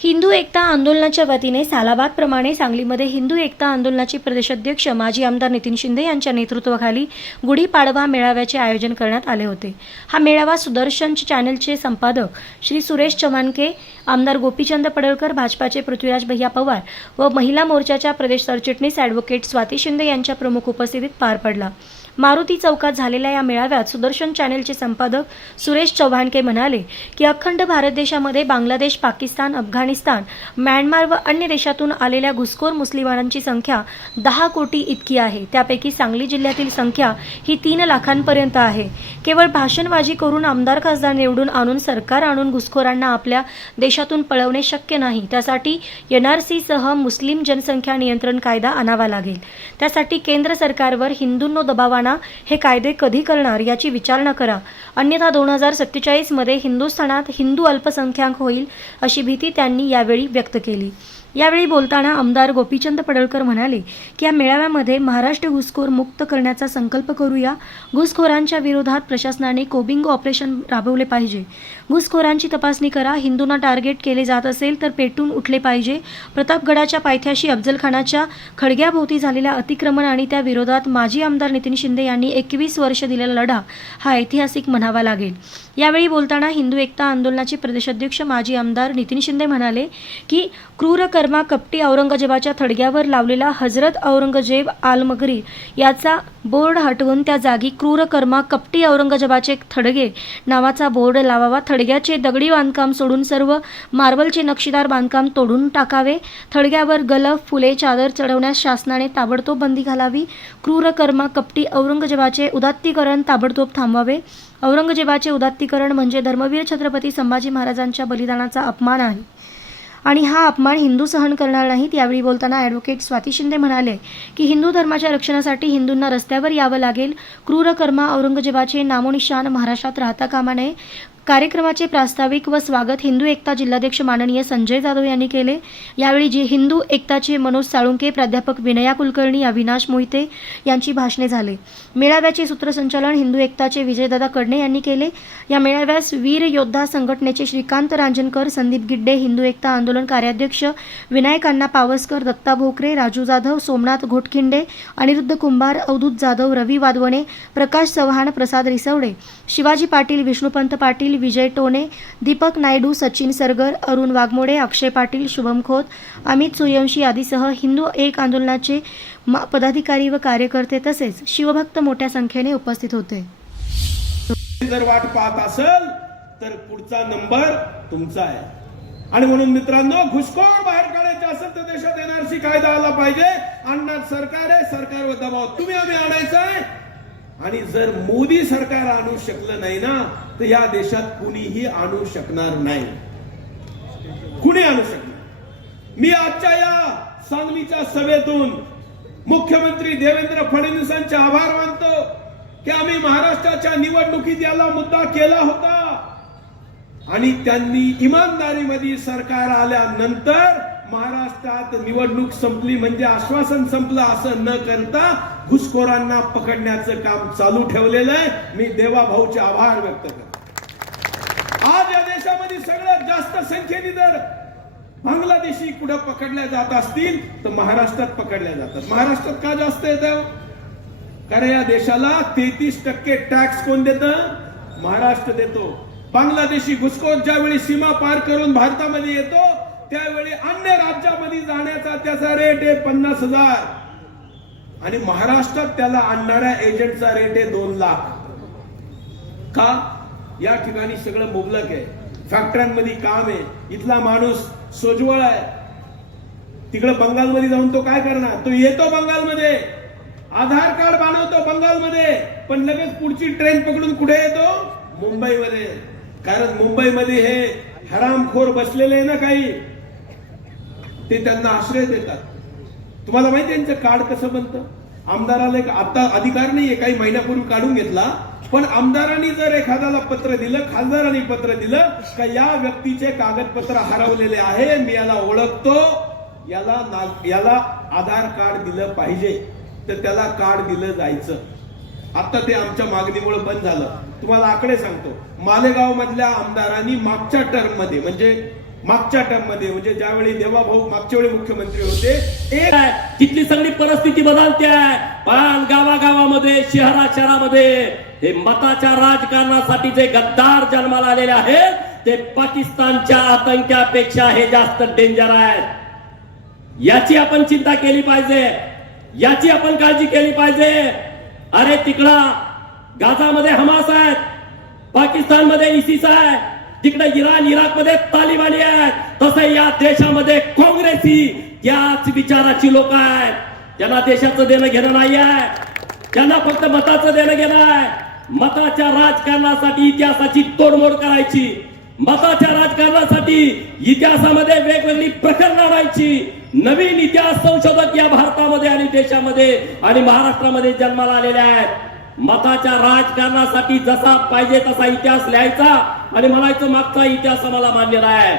हिंदू एकता आंदोलनाच्या वतीने सालाबादप्रमाणे सांगलीमध्ये हिंदू एकता आंदोलनाचे प्रदेशाध्यक्ष माजी आमदार नितीन शिंदे यांच्या नेतृत्वाखाली गुढीपाडवा मेळाव्याचे आयोजन करण्यात आले होते. हा मेळावा सुदर्शन चॅनलचे संपादक श्री सुरेश चव्हाणके आमदार गोपीचंद पडळकर भाजपाचे पृथ्वीराज भैया पवार व महिला मोर्चाच्या प्रदेश सरचिटणीस ॲडव्होकेट स्वाती शिंदे यांच्या प्रमुख उपस्थितीत पार पडला. मारुती चौकात झालेल्या या मेळाव्यात सुदर्शन चॅनेलचे संपादक सुरेश चव्हाणके म्हणाले की अखंड भारत देशामध्ये बांगलादेश पाकिस्तान अफगाणिस्तान म्यानमार व अन्य देशातून आलेल्या घुसखोर मुस्लिमांची संख्या दहा कोटी इतकी आहे. त्यापैकी सांगली जिल्ह्यातील संख्या ही तीन लाखांपर्यंत आहे. केवळ भाषणबाजी करून आमदार खासदार निवडून आणून सरकार आणून घुसखोरांना आपल्या देशातून पळवणे शक्य नाही. त्यासाठी एनआरसी सह मुस्लिम जनसंख्या नियंत्रण कायदा आणावा लागेल. त्यासाठी केंद्र सरकारवर हिंदूंनो दबावाना हे कायदे कधी करणार याची विचारणा करा. अन्यथा दोन हजार सत्तेचाळीसमध्ये हिंदुस्थानात हिंदू अल्पसंख्याक होईल अशी भीती त्यांनी यावेळी व्यक्त केली. यावेळी बोलताना आमदार गोपीचंद पडळकर म्हणाले की या मेळाव्यामध्ये महाराष्ट्र घुसखोर मुक्त करण्याचा संकल्प करूया. घुसखोरांच्या विरोधात प्रशासनाने कोबिंग ऑपरेशन राबवले पाहिजे. घुसखोरांची तपासणी करा. हिंदूंना टार्गेट केले जात असेल तर पेटून उठले पाहिजे. प्रतापगडाच्या पायथ्याशी अफजलखानाच्या खडग्याभोवती झालेल्या अतिक्रमण आणि त्या विरोधात माजी आमदार नितीन शिंदे यांनी एकवीस वर्ष दिलेला लढा हा ऐतिहासिक म्हणावा लागेल. यावेळी बोलताना हिंदू एकता आंदोलनाचे प्रदेशाध्यक्ष माजी आमदार नितीन शिंदे म्हणाले की क्रूरकर्मा कपटी औरंगजेबाच्या थडग्यावर लावलेला हजरत औरंगजेब आलमगरी याचा बोर्ड हटवून त्या जागी क्रूरकर्मा कपटी औरंगजेबाचे थडगे नावाचा बोर्ड लावावा. थडग्याचे दगडी बांधकाम सोडून सर्व मार्बलचे नक्षीदार बांधकाम तोडून टाकावे. थडग्यावर गलफ फुले चादर चढवण्यास शासनाने ताबडतोब बंदी घालावी. क्रूरकर्मा कपटी औरंगजेबाचे उदात्तीकरण ताबडतोब थांबवावे. औरंगजेबाचे उदात्तीकरण म्हणजे धर्मवीर छत्रपती संभाजी महाराजांच्या बलिदानाचा अपमान आहे. आणि हा अपमान हिंदू सहन करणार नाहीत यावेळी बोलताना ॲडव्होकेट स्वाती शिंदे म्हणाले की हिंदू धर्माच्या रक्षणासाठी हिंदूंना रस्त्यावर यावं लागेल. क्रूरकर्मा औरंगजेबाचे नामोनिशान महाराष्ट्रात राहता कामा नये. कार्यक्रमाचे प्रास्ताविक व स्वागत हिंदू एकता जिल्हाध्यक्ष माननीय संजय जाधव यांनी केले. यावेळी जे हिंदू एकताचे मनोज साळुंके प्राध्यापक विनया कुलकर्णी अविनाश मोहिते यांची भाषणे झाले. मेळाव्याचे सूत्रसंचालन हिंदू एकताचे विजयदादा कडणे यांनी केले. या मेळाव्यास वीर योद्धा संघटनेचे श्रीकांत रांजणकर संदीप गिड्डे हिंदू एकता आंदोलन कार्याध्यक्ष विनायक अण्णा पावसकर दत्ता भोकरे राजू जाधव सोमनाथ घोटखिंडे अनिरुद्ध कुंभार अवधूत जाधव रवी वादवणे प्रकाश चव्हाण प्रसाद रिसवडे शिवाजी पाटील विष्णुपंत पाटील विजय टोने दीपक नायडू सचिन सरगर अरुण वाघमोडे अक्षय पाटील शुभम खोत अमित सूर्यवंशी आदीसह हिंदू एक आंदोलनाचे पदाधिकारी व कार्यकर्ते तसेच शिवभक्त मोठ्या संख्येने उपस्थित होते. जर वाट पाहत असेल तर पुढचा नंबर तुमचा आहे. आणि म्हणून मित्रांनो घुसखोर बाहेर काढायचे असेल तर देशात एनआरसी कायदा आला पाहिजे. अण्णा सरकार आहे सरकारवर दबाव. तुम्ही आम्ही आणायचा आहे. आणि जर मोदी सरकार आणू शकलं नाही ना तर या देशात कुणीही आणू शकणार नाही. कुणी आणू शकणार? मी आजच्या या सांगलीच्या सभेतून मुख्यमंत्री देवेंद्र फडणवीसांचे आभार मानतो की आम्ही महाराष्ट्राच्या निवडणुकीत याला मुद्दा केला होता. आणि त्यांनी इमानदारीमध्ये सरकार आल्यानंतर महाराष्ट्रात निवडणूक संपली म्हणजे आश्वासन संपलं असं न करता घुसखोरांना पकडण्याचं काम चालू ठेवलेलं आहे. मी देवाभाऊचे आभार व्यक्त करतो. आज या देशामध्ये सगळ्यात जास्त संख्येने जर बांगलादेशी कुठं पकडल्या जात असतील तर महाराष्ट्रात पकडल्या जातात. महाराष्ट्रात का जास्त येत कारण या देशाला तेहतीस टक्के टॅक्स कोण देत? महाराष्ट्र देतो. बांगलादेशी घुसखोर ज्यावेळी सीमा पार करून भारतामध्ये येतो त्यावेळी अन्य राज्यामध्ये जाण्याचा त्याचा रेट आहे पन्नास हजार. आणि महाराष्ट्रात त्याला आणणाऱ्या एजंटचा रेट आहे दोन लाख. का? या ठिकाणी सगळं मुबलक आहे. फॅक्टऱ्यांमध्ये काम आहे. इथला माणूस सोजवळ आहे. तिकडं बंगालमध्ये जाऊन तो काय करणार? तो येतो बंगालमध्ये. आधार कार्ड बनवतो बंगालमध्ये. पण लगेच पुढची ट्रेन पकडून कुठे येतो? मुंबईमध्ये. कारण मुंबईमध्ये हे हरामखोर बसलेले आहे ना काही? ते त्यांना आश्रय देतात. तुम्हाला माहिती आहे यांचं कार्ड कसं बनतं? आमदाराला एक आता अधिकार नाहीये काही महिन्यापूर्वी काढून घेतला. पण आमदारांनी जर एखाद्याला पत्र दिलं खासदारांनी पत्र दिलं का या व्यक्तीचे कागदपत्र हरवलेले आहे मी याला ओळखतो याला ना- याला आधार कार्ड दिलं पाहिजे तर त्याला कार्ड दिलं जायचं. आता ते आमच्या मागणीमुळे बंद झालं. तुम्हाला आकडे सांगतो. मालेगाव मधल्या आमदारांनी मागच्या टर्ममध्ये म्हणजे मागच्या टर्ममध्ये म्हणजे ज्यावेळी देवाभाऊ मागच्या वेळी मुख्यमंत्री होते एक तिथली सगळी परिस्थिती बदलते आहे. पण गावागावामध्ये शहरा शहरामध्ये हे मताच्या राजकारणासाठी जे गद्दार जन्माला आलेले आहेत ते पाकिस्तानच्या आतंक्यापेक्षा हे जास्त डेंजर आहेत. याची आपण चिंता केली पाहिजे. याची आपण काळजी केली पाहिजे. अरे तिकडा गाझामध्ये हमास आहेत. पाकिस्तानमध्ये इसिस आहे. तिकडे इराण इराकमध्ये तालिबानी आहेत. तसे या देशामध्ये काँग्रेसी याच विचाराची लोक आहेत. त्यांना देशाचं देणं घेणं नाही आहे त्यांना फक्त मताचं देणं घेणं आहे मताच्या राजकारणासाठी इतिहासाची तोडमोड करायची मताच्या राजकारणासाठी इतिहासामध्ये वेगवेगळी प्रकरणं आणायची नवीन इतिहास संशोधक या भारतामध्ये आणि देशामध्ये आणि महाराष्ट्रामध्ये जन्माला आलेले आहेत. मताच्या राजकारणासाठी जसा पाहिजे तसा इतिहास लिहायचा आणि म्हणायचं मागचा इतिहास आम्हाला मान्य नाही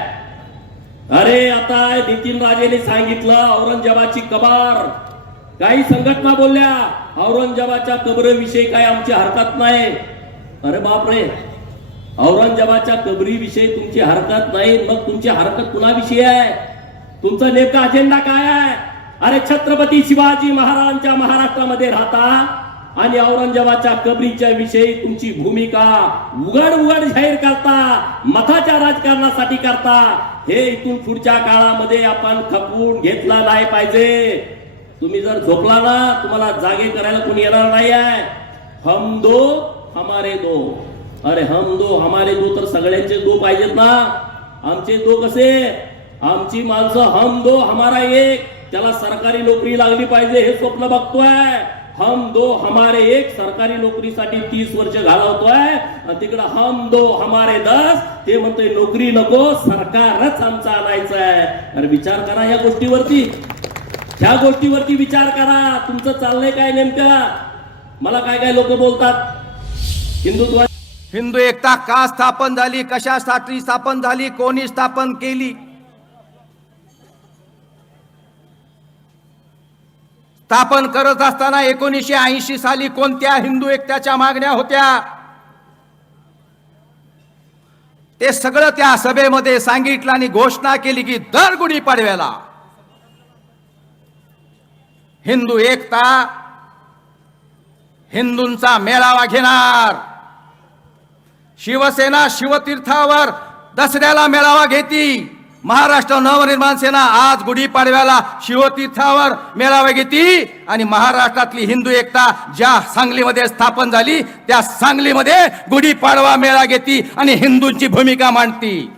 अरे आता नितीन राजेने सांगितलं औरंगजेबाची कबार. काही संघटना बोलल्या औरंगजेबाच्या कबरीविषयी काही आमची हरकत नाही. अरे बापरे औरंगजेबाच्या कबरीविषयी तुमची हरकत नाही मग तुमची हरकत कुणाविषयी आहे? तुमचा नेमका अजेंडा काय आहे? अरे छत्रपती शिवाजी महाराजांच्या महाराष्ट्रामध्ये राहता आणि औरंगजेबाच्या कबरीच्या विषयी तुमची भूमिका उघड उघड जाहीर करता मताच्या राजकारणासाठी करता हे इथून पुढच्या काळामध्ये आपण खपवून घेतला नाही पाहिजे. तुम्ही जर झोपला ना तुम्हाला जागे करायला कोणी येणार नाही आहे हम दो हमारे दो. अरे हम दो हमारे दो तर सगळ्यांचे दो पाहिजेत ना. आमचे दो कसे? आमची माणसं हम दो हमारा एक. त्याला सरकारी नोकरी लागली पाहिजे हे स्वप्न बघतोय. हम दो हमारे एक सरकारी नोकरीसाठी तीस वर्ष घालवतोय. आणि तिकडं हम दो हमारे दस. ते म्हणतोय नोकरी नको सरकारच आमचा आणायचं आहे अरे विचार करा या गोष्टीवरती. ह्या गोष्टीवरती विचार करा. तुमचं चाललंय काय नेमकं? मला काय काय लोक बोलतात? हिंदुत्व हिंदू एकता का स्थापन झाली? कशासाठी स्थापन झाली? कोणी स्थापन केली? स्थापन करत असताना एकोणीसशे ऐंशी साली कोणत्या हिंदू एकत्याच्या मागण्या होत्या? ते सगळं त्या सभेमध्ये सांगितलं आणि घोषणा केली की दर गुढीपाडव्याला हिंदू एकता हिंदूंचा मेळावा घेणार. शिवसेना शिवतीर्थावर दसऱ्याला मेळावा घेती. महाराष्ट्र नवनिर्माण सेना आज गुढीपाडव्याला शिवतीर्थावर मेळावा घेती आणि महाराष्ट्रातली हिंदू एकता ज्या सांगलीमध्ये स्थापन झाली त्या सांगलीमध्ये गुढीपाडवा मेळा घेती आणि हिंदूंची भूमिका मांडती.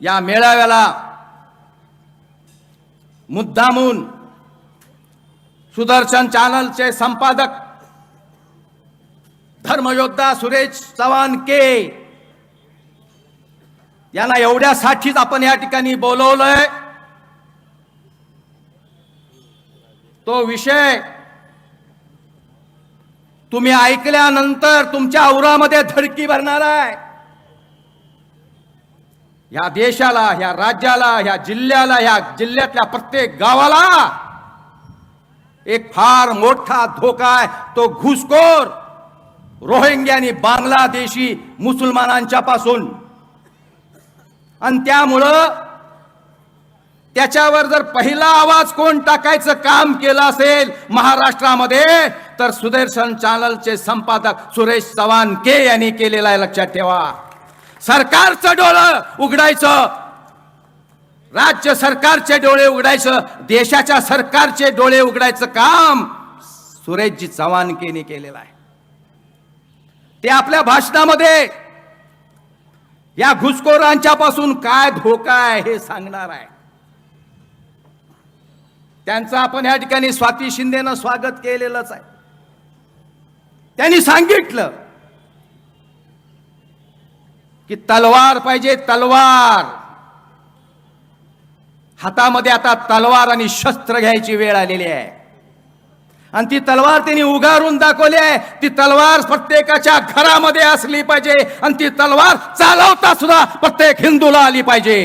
या मेळाव्याला मुद्दामून सुदर्शन चॅनलचे संपादक धर्मयोद्धा सुरेश चव्हाण के यांना एवढ्यासाठीच आपण या ठिकाणी बोलवलंय. तो विषय तुम्ही ऐकल्यानंतर तुमच्या औरामध्ये धडकी भरणार आहे. या देशाला ह्या राज्याला ह्या जिल्ह्याला ह्या जिल्ह्यातल्या प्रत्येक गावाला एक फार मोठा धोका आहे. तो घुसखोर रोहिंग्या आणि बांगलादेशी मुसलमानांच्या पासून. आणि त्यामुळं त्याच्यावर जर पहिला आवाज कोण टाकायचं काम केलं असेल महाराष्ट्रामध्ये तर सुदर्शन चॅनलचे संपादक सुरेश चव्हाण के यांनी केलेला आहे लक्षात ठेवा. सरकारचं डोळं उघडायचं. राज्य सरकारचे डोळे उघडायचं. देशाच्या सरकारचे डोळे उघडायचं काम सुरेशजी चव्हाण केने केलेलं आहे. ते आपल्या भाषणामध्ये या घुसखोरांच्या पासून काय धोका आहे हे सांगणार आहे. त्यांचं आपण या ठिकाणी स्वाती शिंदेनं स्वागत केलेलंच आहे. त्यांनी सांगितलं की तलवार पाहिजे तलवार. हातामध्ये आता तलवार आणि शस्त्र घ्यायची वेळ आलेली आहे. आणि ती तलवार त्यांनी उगारून दाखवली आहे. ती तलवार प्रत्येकाच्या घरामध्ये असली पाहिजे आणि ती तलवार चालवता सुद्धा प्रत्येक हिंदूला आली पाहिजे.